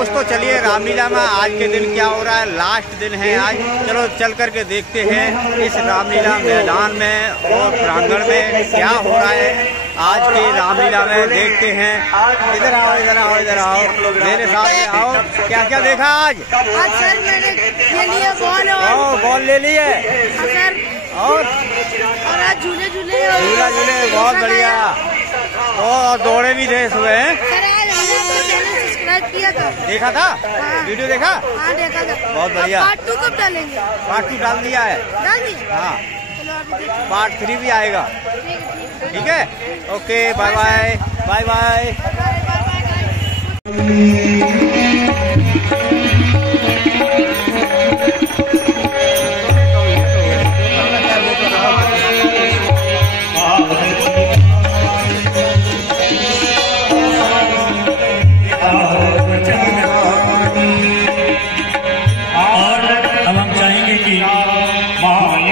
दोस्तों चलिए रामलीला में आज के दिन क्या हो रहा है, लास्ट दिन है आज। चलो चल करके देखते हैं इस रामलीला मैदान में और प्रांगण में क्या हो रहा है आज की रामलीला में। देखते हैं, इधर आओ इधर आओ इधर आओ, मेरे साथ आओ। क्या क्या देखा आज? सर मैंने ले लिया बॉल और बॉल ले लिए और आज झूले झूले बहुत बढ़िया। और दौड़े भी थे सुबह। सब्सक्राइब किया था, देखा था? हाँ। वीडियो देखा? हाँ देखा था। बहुत बढ़िया। पार्ट 2 कब डालेंगे? पार्ट 2 डाल दिया है। डाल दिया? हाँ, चलो अभी देखते हैं। पार्ट 3 भी आएगा। ठीक है, okay, bye bye bye bye.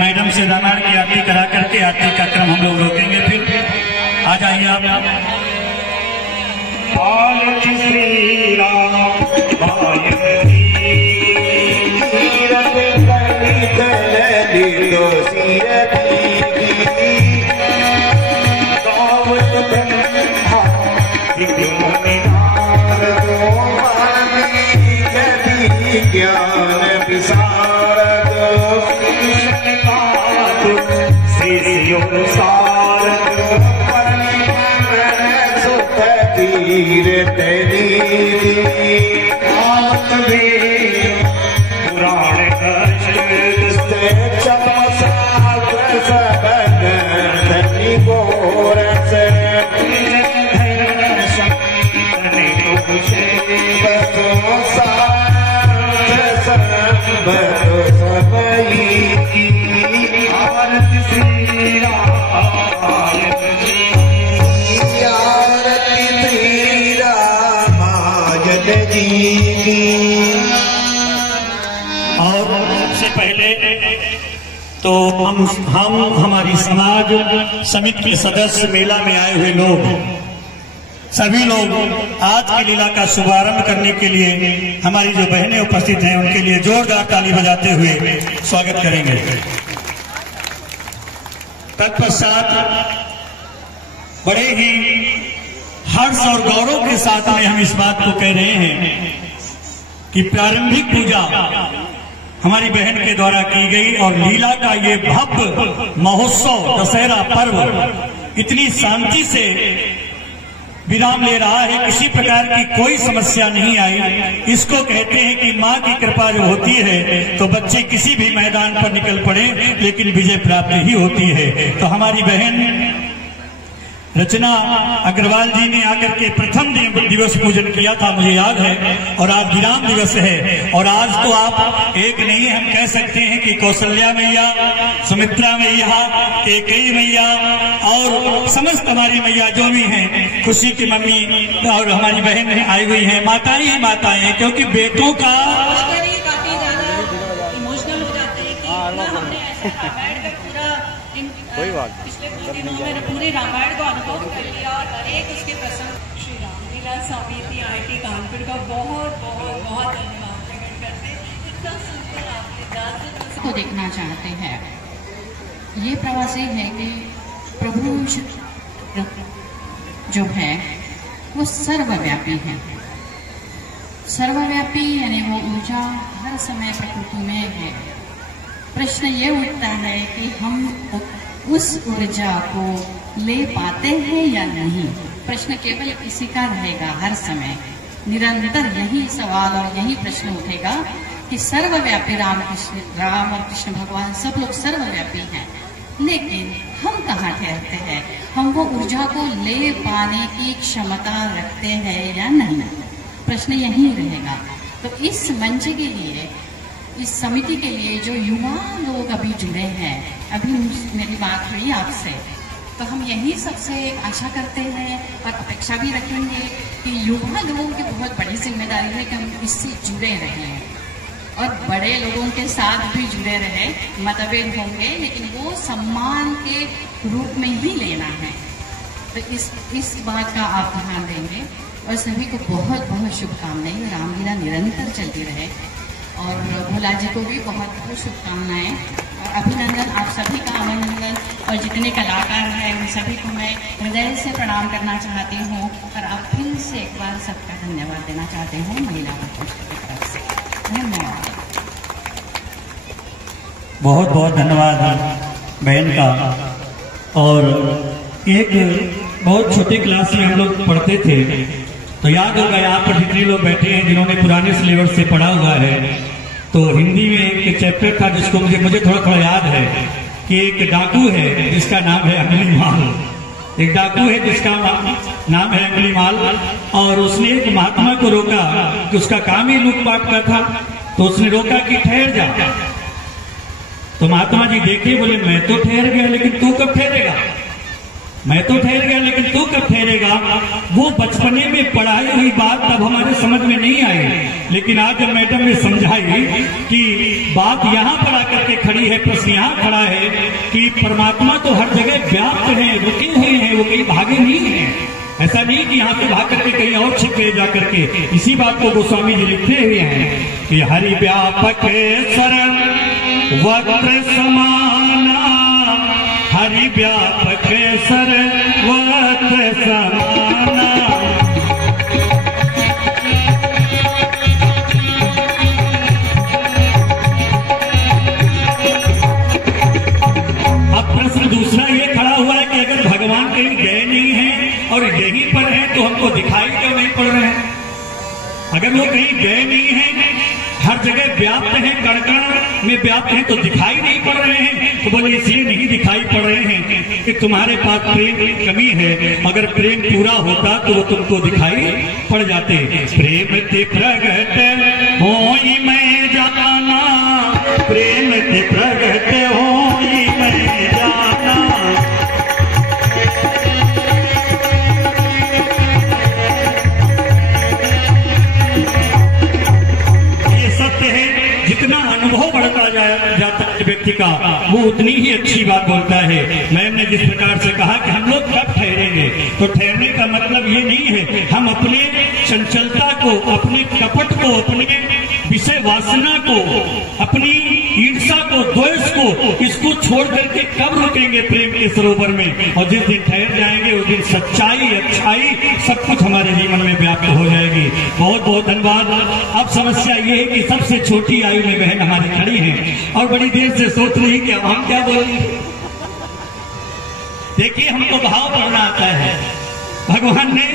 Madam से रामायण की आरती करा करके आरती का क्रम हम लोग रोकेंगे। फिर आ जाइए आप। श्री राम ज्ञान विशारद तीर पुराण और सबसे पहले तो हम हमारी समाज समिति के सदस्य, मेला में आए हुए लोग, सभी लोग आज की लीला का शुभारंभ करने के लिए हमारी जो बहनें उपस्थित हैं उनके लिए जोरदार ताली बजाते हुए स्वागत करेंगे। तत्पश्चात बड़े ही हर्ष और गौरव के साथ में हम इस बात को कह रहे हैं कि प्रारंभिक पूजा हमारी बहन के द्वारा की गई और लीला का ये भव्य महोत्सव दशहरा पर्व इतनी शांति से विराम ले रहा है, किसी प्रकार की कोई समस्या नहीं आई। इसको कहते हैं कि माँ की कृपा जो होती है तो बच्चे किसी भी मैदान पर निकल पड़े लेकिन विजय प्राप्त ही होती है। तो हमारी बहन रचना अग्रवाल जी ने आकर के प्रथम दिवस पूजन किया था, मुझे याद है, और आज विराम दिवस है। और आज तो आप एक नहीं, हम कह सकते हैं कि कौशल्या मैया, सुमित्रा मैया, कैकेयी मैया और समस्त हमारी मैया जो भी हैं, खुशी की मम्मी और हमारी बहन आई हुई हैं, माताएं ही माताएं हैं, क्योंकि बेटों का काफी ज्यादा इमोशनल हो जाते हैं कि हमने ऐसे रामायण का पूरा कोई बात पिछले 2 दिनों में पूरे रामायण को अनुभव कर लिया और हर एक उसके प्रसंग श्री रामलीला समिति IIT कानपुर का बहुत बहुत बहुत धन्यवाद प्रकट करते हैं। इतना सुंदर आपने को देखना चाहते हैं। ये प्रवासी है कि प्रभु जो है वो सर्वव्यापी है। सर्वव्यापी यानी वो ऊर्जा हर समय प्रकृति में है। प्रश्न ये उठता है कि हम उस ऊर्जा को ले पाते हैं या नहीं। प्रश्न केवल इसी का रहेगा, हर समय निरंतर यही सवाल और यही प्रश्न उठेगा कि सर्वव्यापी राम और कृष्ण भगवान सब लोग सर्वव्यापी हैं, लेकिन हम कहाँ ठहरते हैं? हम वो ऊर्जा को ले पाने की क्षमता रखते हैं या नहीं? प्रश्न यही रहेगा। तो इस मंच के लिए, इस समिति के लिए जो युवा लोग अभी जुड़े हैं, अभी मेरी बात हुई आपसे, तो हम यही सबसे आशा करते हैं और अपेक्षा भी रखेंगे कि युवा लोगों की बहुत बड़ी जिम्मेदारी है कि हम इससे जुड़े रहें और बड़े लोगों के साथ भी जुड़े रहे। मतभेद होंगे लेकिन वो सम्मान के रूप में ही लेना है। तो इस बात का आप ध्यान देंगे और सभी को बहुत बहुत शुभकामनाएं। रामलीला निरंतर चलती रहे और भोला जी को भी बहुत बहुत शुभकामनाएं और अभिनंदन, आप सभी का अभिनंदन। और जितने कलाकार हैं उन सभी को मैं हृदय से प्रणाम करना चाहती हूँ और आप फिर से एक बार सबका धन्यवाद देना चाहते हूँ महिला प्रकोष्ठ की तरफ से। धन्यवाद। बहुत बहुत धन्यवाद बहन का। और एक बहुत छोटे क्लास में हम लोग पढ़ते थे तो याद होगा यहाँ पर जितने लोग बैठे हैं जिन्होंने पुराने सिलेबस से पढ़ा हुआ है, तो हिंदी में एक चैप्टर था जिसको मुझे थोड़ा थोड़ा याद है कि एक डाकू है जिसका नाम है अंगुलीमाल। एक डाकू है जिसका नाम है अंगुलीमाल और उसने एक महात्मा को रोका कि उसका काम ही लूटपाट का था। तो उसने रोका कि ठहर जा। तो महात्मा जी देखे, बोले मैं तो ठहर गया लेकिन तू कब ठहरेगा? मैं तो ठहर गया लेकिन तू कब ठहरेगा? वो बचपने में पढ़ाई हुई बात तब हमारे समझ में नहीं आई, लेकिन आज जब मैडम ने समझाई कि बात यहाँ पर आकर के खड़ी है, प्रश्न यहाँ खड़ा है कि परमात्मा तो हर जगह व्याप्त है, रुके हुए हैं, वो कहीं भागे नहीं है। ऐसा नहीं कि यहाँ से भाग करके कहीं और छिप गए जा करके। इसी बात को गोस्वामी जी लिखते हुए हैं कि हरि व्यापक शरण वक्र समाना, हरि व्यापक सर्वत्र समाना। अब प्रश्न दूसरा ये खड़ा हुआ है कि अगर भगवान कहीं गए नहीं हैं और यहीं पर हैं तो हमको दिखाई क्यों नहीं पड़ रहे हैं? अगर वो कहीं गए नहीं हैं, हर जगह व्याप्त हैं, कण कण में व्याप्त हैं, तो दिखाई नहीं पड़ रहे हैं। तो बोले इसलिए नहीं दिखाई पड़ रहे हैं कि तुम्हारे पास प्रेम की कमी है। अगर प्रेम पूरा होता तो वो तुमको दिखाई पड़ जाते। प्रेम ते प्रगट होई मैं जाना, प्रेम ते प्रगट होई मैं जाना। जितना अनुभव बढ़ता जाता है व्यक्ति का, वो उतनी ही अच्छी बात बोलता है। मैम ने जिस प्रकार से कहा कि हम लोग कब ठहरेंगे, तो ठहरने का मतलब ये नहीं है हम अपने चंचलता को, अपने कपट को, अपने विषय वासना को, अपनी ईर्ष्या को, द्वेष को, इसको छोड़ करके कब रुकेंगे प्रेम के सरोवर में। और जिस दिन ठहर जाएंगे उस दिन सच्चाई, अच्छाई सब कुछ हमारे जीवन में व्याप्त हो जाएगी। बहुत बहुत धन्यवाद। अब समस्या ये है कि सबसे छोटी आयु में बहन हमारी खड़ी है और बड़ी देर से सोच रही कि अब हम क्या बोलेंगे। देखिए, हमको भाव पढ़ना आता है, भगवान ने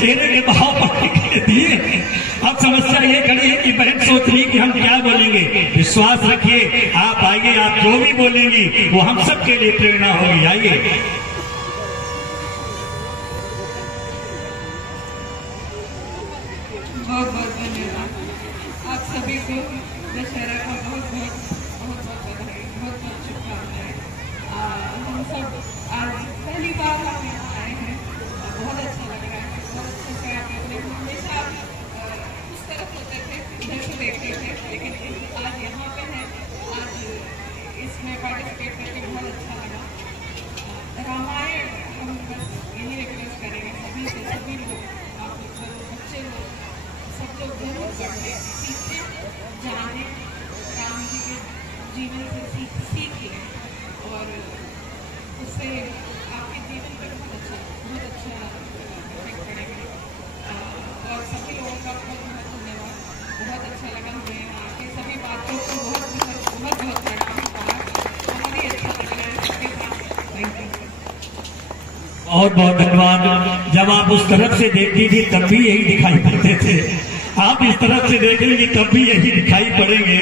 चेहरे के भाव पढ़ने के दिए। अब समस्या ये खड़ी है कि बहन सोच रही कि हम क्या बोलेंगे। विश्वास रखिए, आप आइए, आप जो भी बोलेंगी वो हम सबके लिए प्रेरणा होगी। आइए। बहुत बहुत धन्यवाद आप सभी को। दशहरा का बहुत बहुत बधाई, बहुत बहुत शुभकामनाएं। हम सब आज पहली बार हम यहाँ आए हैं, बहुत अच्छा लग रहा है। बहुत अच्छे से आप अपने हमेशा उस तरफ होते थे, इधर से देखते थे, लेकिन आज यहाँ पे हैं, आज इसमें पार्टिसिपेट करके बहुत अच्छा लगा। रामायण हम बस यही रिक्वेस्ट करेंगे सभी से, सभी लोग, आप लोग, बच्चे लोग, सब लोग जरूर पढ़ें, सीखें, जानें, राम जी के जीवन से सीखें और उससे आपके जीवन पर बहुत अच्छा इफेक्ट पड़ेगा। और सभी लोगों का बहुत बहुत धन्यवाद। बहुत अच्छा लगा हमें आके, सभी बातों को बहुत प्रणाम कहा, बहुत ही अच्छा लग रहा है सबके साथ। Thank you. बहुत बहुत धन्यवाद। जब आप उस तरफ से देखती थी तब भी यही दिखाई पड़ते थे, आप इस तरफ से देखेंगे तब भी यही दिखाई पड़ेंगे।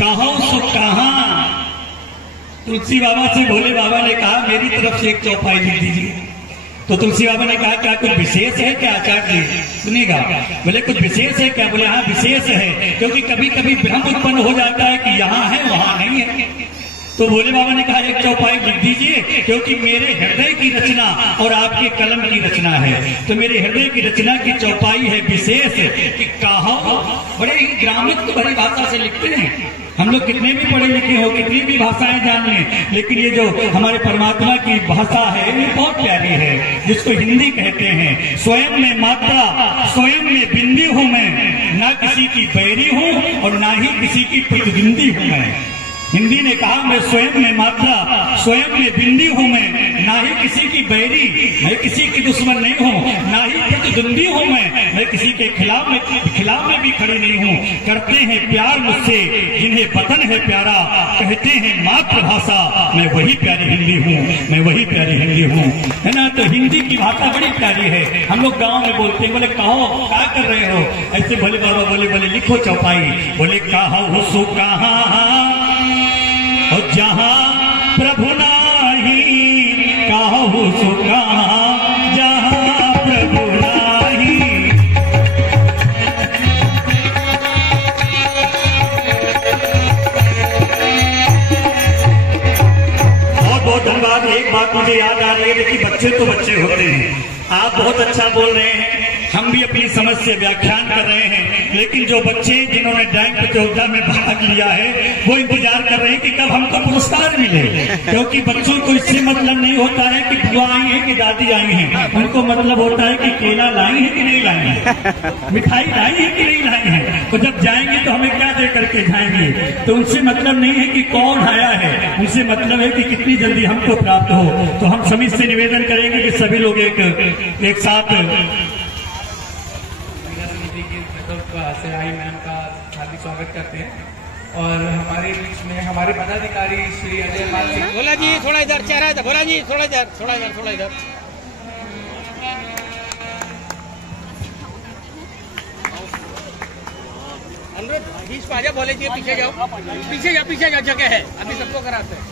कहो सो कहाँ, तुलसी बाबा से भोले बाबा ने कहा मेरी तरफ से एक चौपाई लिख दीजिए। तो तुलसी बाबा ने कहा क्या कुछ विशेष है क्या आचार्य जी? सुनिएगा। बोले कुछ विशेष है क्या? बोले हाँ विशेष है, क्योंकि कभी कभी भ्रम उत्पन्न हो जाता है कि यहाँ है वहां नहीं है। तो भोले बाबा ने कहा एक चौपाई लिख दीजिए, क्योंकि मेरे हृदय की रचना और आपके कलम की रचना है। तो मेरे हृदय की रचना की चौपाई है विशेष कि कहो बड़े ही ग्रामिक भरी भाषा से लिखते हैं। हम लोग कितने भी पढ़े लिखे हो, कितनी भी भाषाएं जान लें, लेकिन ये जो हमारे परमात्मा की भाषा है ये बहुत प्यारी है, जिसको हिंदी कहते हैं। स्वयं में मात्रा, स्वयं में बिंदी हूं मैं, ना किसी की बैरी हूं और ना ही किसी की प्रतिद्वंदी हूं मैं। हिंदी ने कहा मैं स्वयं में मात्रा, स्वयं में बिंदी हूं मैं, ना ही किसी की बैरी, मैं किसी की दुश्मन नहीं हूं, ना ही प्रतिद्वंदी हूं मैं किसी के खिलाफ में भी खड़ी नहीं हूं। करते हैं प्यार मुझसे जिन्हें वतन है प्यारा, कहते हैं मातृभाषा, मैं वही प्यारी हिंदी हूं, मैं वही प्यारी हिंदी हूं, है ना। तो हिंदी की भाषा बड़ी प्यारी है। हम लोग गाँव में बोलते हैं, बोले कहो क्या कर रहे हो, ऐसे भोले बाबा बोले लिखो चौपाई, बोले कहा सो कहाँ और जहाँ प्रभु नाही, कहू सो कहाँ जहाँ प्रभु नाही। बहुत बहुत धन्यवाद। एक बात मुझे याद आ रही है, देखिए बच्चे तो बच्चे होते हैं, आप बहुत अच्छा बोल रहे हैं, हम भी अपनी समझ से व्याख्यान कर रहे हैं, लेकिन जो बच्चे जिन्होंने डैंक प्रतियोगिता में भाग लिया है वो इंतजार कर रहे हैं कि कब हमको पुरस्कार मिले, क्योंकि बच्चों को इससे मतलब नहीं होता है कि बुआ आई है कि दादी आई है, उनको मतलब होता है कि केला लाई है कि नहीं लाई है, मिठाई लाई है कि नहीं लाई है। तो जब जाएंगे तो हमें क्या दे करके जाएंगे, तो उनसे मतलब नहीं है कि कौन आया है, उनसे मतलब है कि कितनी जल्दी हमको प्राप्त हो। तो हम सभी से निवेदन करेंगे कि सभी लोग एक साथ आई मैम का हार्दिक स्वागत करते हैं। और हमारे बीच में हमारे पदाधिकारी श्री अजय पाल सिंह। भोला जी थोड़ा इधर, चेहरा इधर, भोला जी थोड़ा इधर, थोड़ा इधर, थोड़ा इधर। अनुरोध बीच में आ जाओ, भोले जी पीछे जाओ, पीछे जाओ, जगह है, अभी सबको कराते हैं।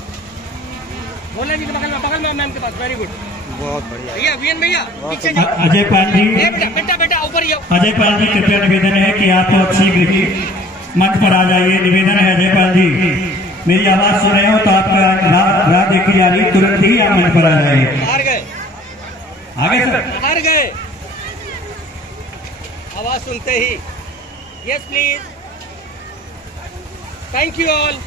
भोला जी के बगल में मैम के पास, वेरी गुड, बहुत बढ़िया भैया, वीएन भैया पीछे जाओ। अजय पाल जी, बेटा ऊपर ही आओ। अजय पाल जी कृपया निवेदन है कि आप शीघ्र ही मंच पर आ जाइए, निवेदन है। अजय पाल जी मेरी आवाज सुन रहे हो तो आपका राह देखी जा रही, तुरंत ही आप मंच पर आ जाइए। हार गए सर, हार गए, आवाज सुनते ही। Yes please, thank you all.